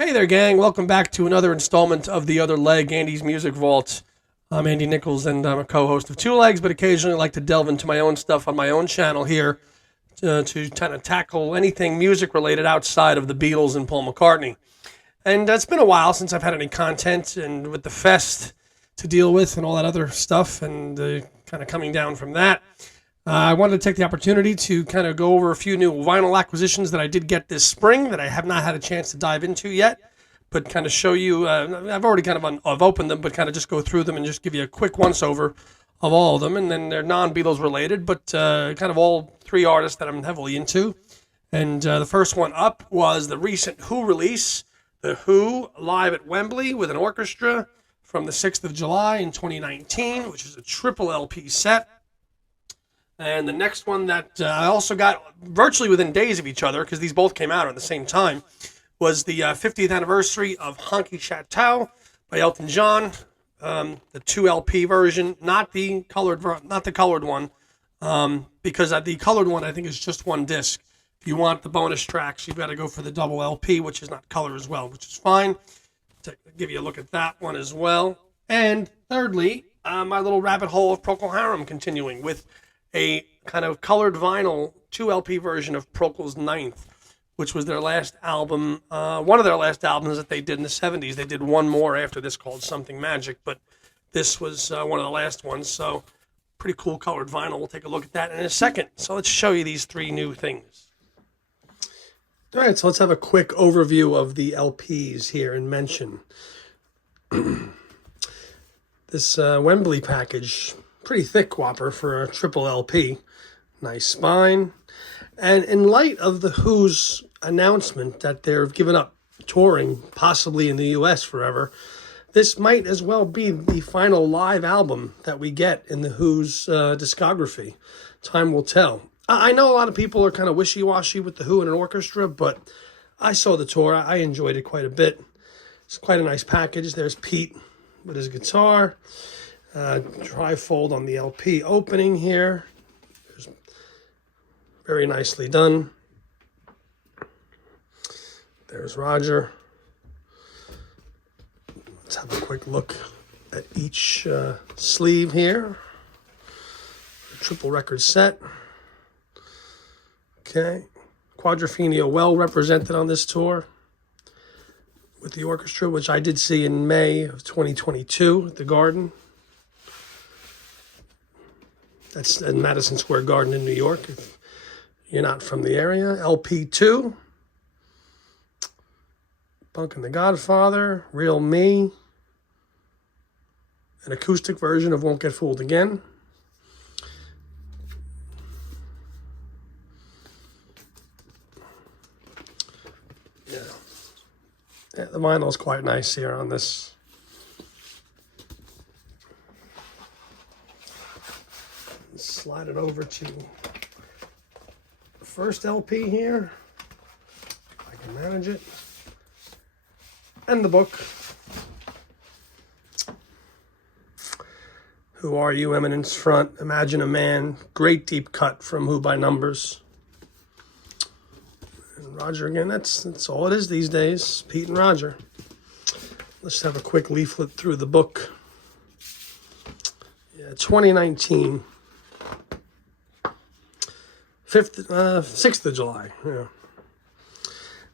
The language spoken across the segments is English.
Hey there, gang. Welcome back to another installment of The Other Leg, Andy's Music Vault. I'm Andy Nichols, and I'm a co-host of Two Legs, but occasionally like to delve into my own stuff on my own channel here to kind of tackle anything music-related outside of the Beatles and Paul McCartney. And it's been a while since I've had any content, and with the fest to deal with and all that other stuff, and kind of coming down from that, I wanted to take the opportunity to kind of go over a few new vinyl acquisitions that I did get this spring that I have not had a chance to dive into yet, but kind of show you. I've already I've opened them, but kind of just go through them and just give you a quick once over of all of them. And then they're non-Beatles related, but kind of all three artists that I'm heavily into. And the first one up was the recent Who release, The Who live at Wembley with an orchestra from the 6th of July in 2019, which is a triple LP set. And the next one that I also got virtually within days of each other, because these both came out at the same time, was the 50th anniversary of Honky Chateau by Elton John, the 2 LP version, not the colored one, because the colored one I think is just one disc. If you want the bonus tracks, you've got to go for the double LP, which is not color as well, which is fine. To give you a look at that one as well. And thirdly, my little rabbit hole of Procol Harum continuing with a kind of colored vinyl 2 LP version of Procol's Ninth, which was their last album, one of their last albums that they did in the 70s. They did one more after this called Something Magic, but this was one of the last ones, so pretty cool colored vinyl. We'll take a look at that in a second. So let's show you these three new things. All right, so let's have a quick overview of the LPs here and mention. This Wembley package, pretty thick whopper for a triple LP. Nice spine. And in light of the Who's announcement that they're giving up touring, possibly in the U.S. forever, this might as well be the final live album that we get in the Who's discography. Time will tell. I know a lot of people are kind of wishy-washy with the Who and an orchestra, but I saw the tour. I enjoyed it quite a bit. It's quite a nice package. There's Pete with his guitar. Trifold on the LP opening here. Very nicely done. There's Roger. Let's have a quick look at each sleeve here. A triple record set. Okay. Quadrophenia well represented on this tour with the orchestra, which I did see in May of 2022 at the Garden. That's in Madison Square Garden in New York, if you're not from the area. LP2, Punk and the Godfather, Real Me, an acoustic version of Won't Get Fooled Again. Yeah, the vinyl's quite nice here on this. Slide it over to the first LP here, if I can manage it, and the book. Who Are You, Eminence Front, Imagine a Man, great deep cut from Who by Numbers. And Roger again, that's all it is these days, Pete and Roger. Let's have a quick leaflet through the book. Yeah, 2019. 6th of July, yeah.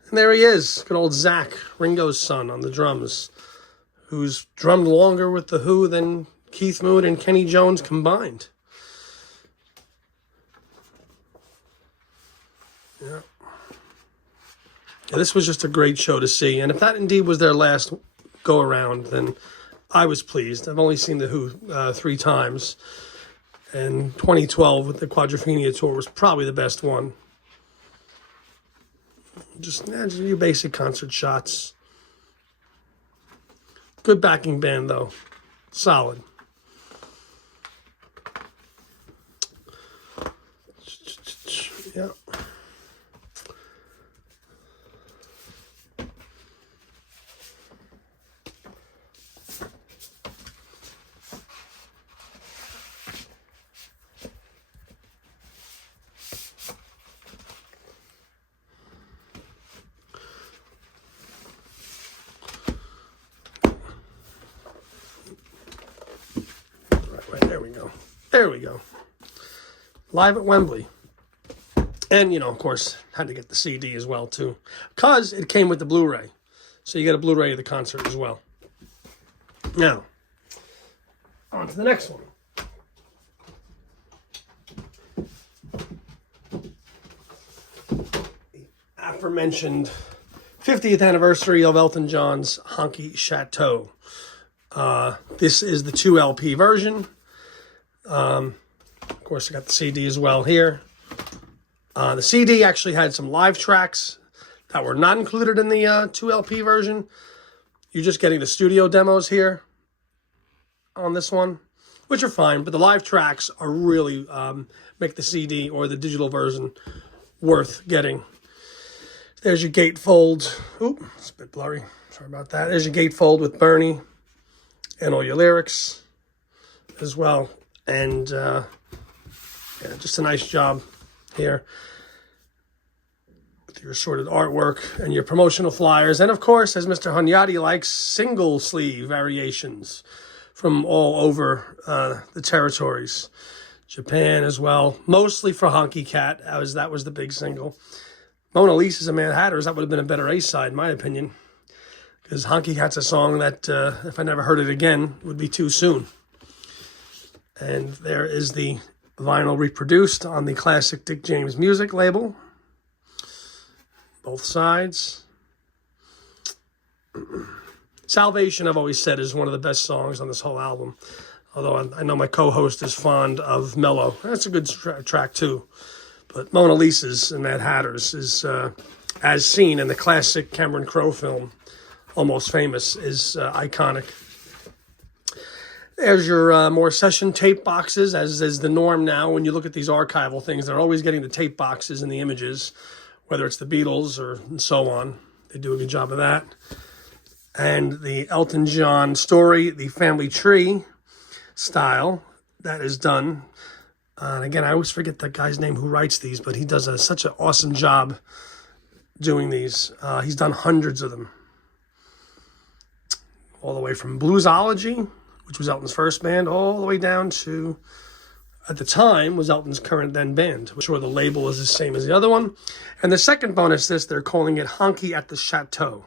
And there he is, good old Zach, Ringo's son, on the drums, who's drummed longer with the Who than Keith Moon and Kenny Jones combined. Yeah. This was just a great show to see, and if that indeed was their last go-around, then I was pleased. I've only seen the Who 3 times. And 2012 with the Quadrophenia tour was probably the best one. Just your basic concert shots. Good backing band, though. Solid. Yeah. There we go. Live at Wembley. And, you know, of course, had to get the CD as well, too. Because it came with the Blu-ray. So you get a Blu-ray of the concert as well. Now, on to the next one. The aforementioned 50th anniversary of Elton John's Honky Chateau. This is the 2 LP version. Of course, I got the CD as well here. The CD actually had some live tracks that were not included in the 2 LP version. You're just getting the studio demos here on this one, which are fine, but the live tracks are really make the CD or the digital version worth getting. There's your gatefold. Oop, it's a bit blurry. Sorry about that. There's your gatefold with Bernie and all your lyrics as well. And yeah, just a nice job here with your assorted artwork and your promotional flyers. And of course, as Mr. Hunyadi likes, single sleeve variations from all over the territories. Japan as well, mostly for Honky Cat, as that was the big single. Mona Lisa's and Mad Hatters, that would have been a better A-side, in my opinion. Because Honky Cat's a song that, if I never heard it again, would be too soon. And there is the vinyl reproduced on the classic Dick James Music label. Both sides. Salvation, I've always said, is one of the best songs on this whole album. Although I know my co-host is fond of Mellow. That's a good track, too. But Mona Lisa's and Mad Hatters is, as seen in the classic Cameron Crowe film, Almost Famous, is iconic. There's your more session tape boxes, as is the norm now. When you look at these archival things, they're always getting the tape boxes and the images, whether it's the Beatles or and so on. They do a good job of that. And the Elton John story, the family tree style, that is done. And again, I always forget the guy's name who writes these, but he does such an awesome job doing these. He's done hundreds of them. All the way from Bluesology, which was Elton's first band, all the way down to, at the time, was Elton's current then band, which where the label is the same as the other one. And the second bonus disc, they're calling it Honky at the Chateau.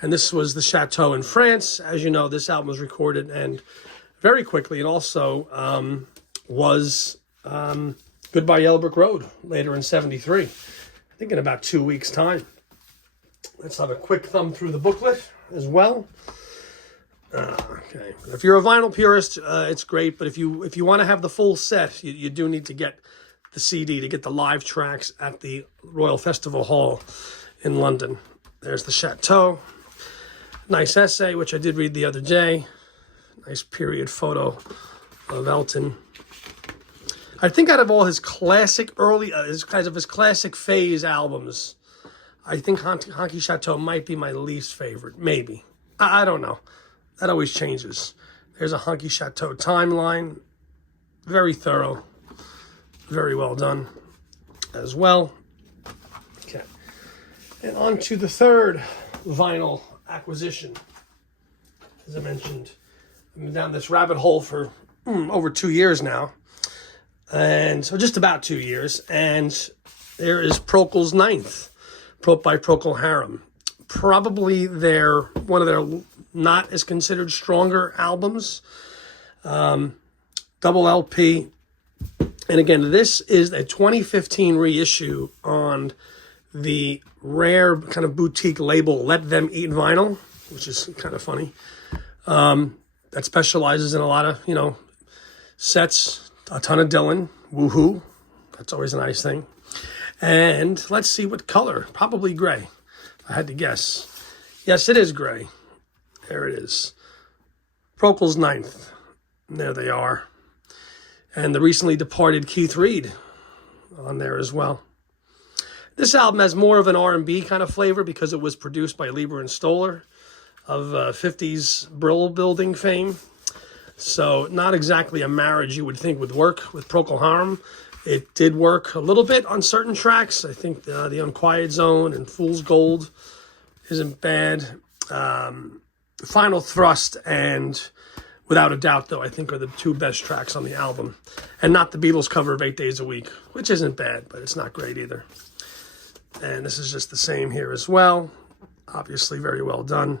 And this was the Chateau in France. As you know, this album was recorded and very quickly. It also was Goodbye Yellow Brick Road later in 73. I think in about 2 weeks' time. Let's have a quick thumb through the booklet as well. Okay. If you're a vinyl purist, it's great. But if you want to have the full set, you do need to get the CD to get the live tracks at the Royal Festival Hall in London. There's the Chateau. Nice essay, which I did read the other day. Nice period photo of Elton. I think out of all his classic his classic phase albums, I think Honky Chateau might be my least favorite. Maybe. I don't know. That always changes. There's a Honky Chateau timeline. Very thorough. Very well done as well. Okay. And on to the third vinyl acquisition. As I mentioned, I've been down this rabbit hole for over 2 years now. And so just about 2 years. And there is Procol's ninth, by Procol Harum. Probably one of their not as considered stronger albums. Double LP. And again, this is a 2015 reissue on the rare kind of boutique label Let Them Eat Vinyl, which is kind of funny. That specializes in a lot of, sets. A ton of Dylan, woohoo. That's always a nice thing. And let's see what color. Probably gray, if I had to guess. Yes, it is gray. There it is. Procol's ninth. And there they are. And the recently departed Keith Reed on there as well. This album has more of an R&B kind of flavor because it was produced by Lieber and Stoller of 50s Brill Building fame. So not exactly a marriage you would think would work with Procol Harum. It did work a little bit on certain tracks. I think the Unquiet Zone and Fool's Gold isn't bad. Final Thrust and without a doubt, though, I think are the two best tracks on the album. And not the Beatles cover of 8 Days a Week, which isn't bad, but it's not great either. And this is just the same here as well. Obviously very well done.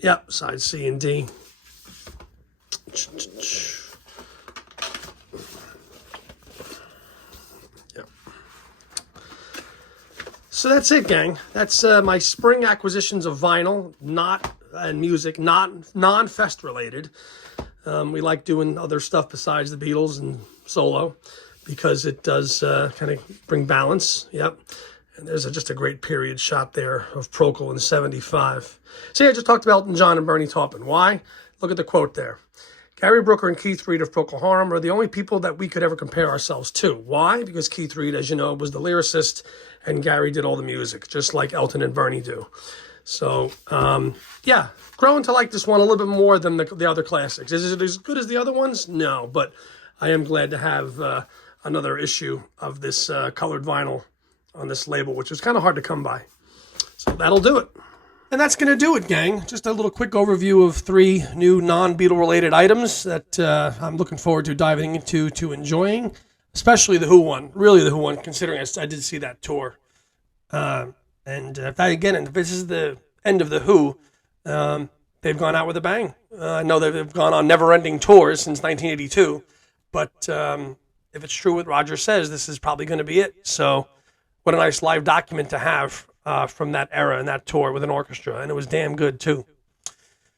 Yep, side C and D. Yep. So that's it, gang. That's my spring acquisitions of vinyl, and music, not non-fest related. We like doing other stuff besides the Beatles and Solo because it does kind of bring balance. Yep. And there's just a great period shot there of Procol in 75. See, I just talked about Elton John and Bernie Taupin. Why? Look at the quote there. Gary Brooker and Keith Reid of Procol Harum are the only people that we could ever compare ourselves to. Why? Because Keith Reid, as you know, was the lyricist and Gary did all the music, just like Elton and Bernie do. So, yeah, growing to like this one a little bit more than the other classics. Is it as good as the other ones? No, but I am glad to have another issue of this colored vinyl on this label, which is kind of hard to come by. So that'll do it. And that's going to do it, gang. Just a little quick overview of 3 new non-Beatle related items that I'm looking forward to diving into, to enjoying, especially the Who one. Really the Who one, considering I did see that tour. And if this is the end of the Who, they've gone out with a bang. I know they've gone on never-ending tours since 1982, but if it's true what Roger says, this is probably going to be it. So what a nice live document to have from that era and that tour with an orchestra, and it was damn good too.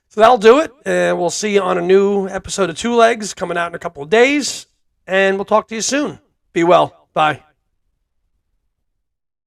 So that'll do it, and we'll see you on a new episode of Two Legs coming out in a couple of days, and we'll talk to you soon. Be well. Bye.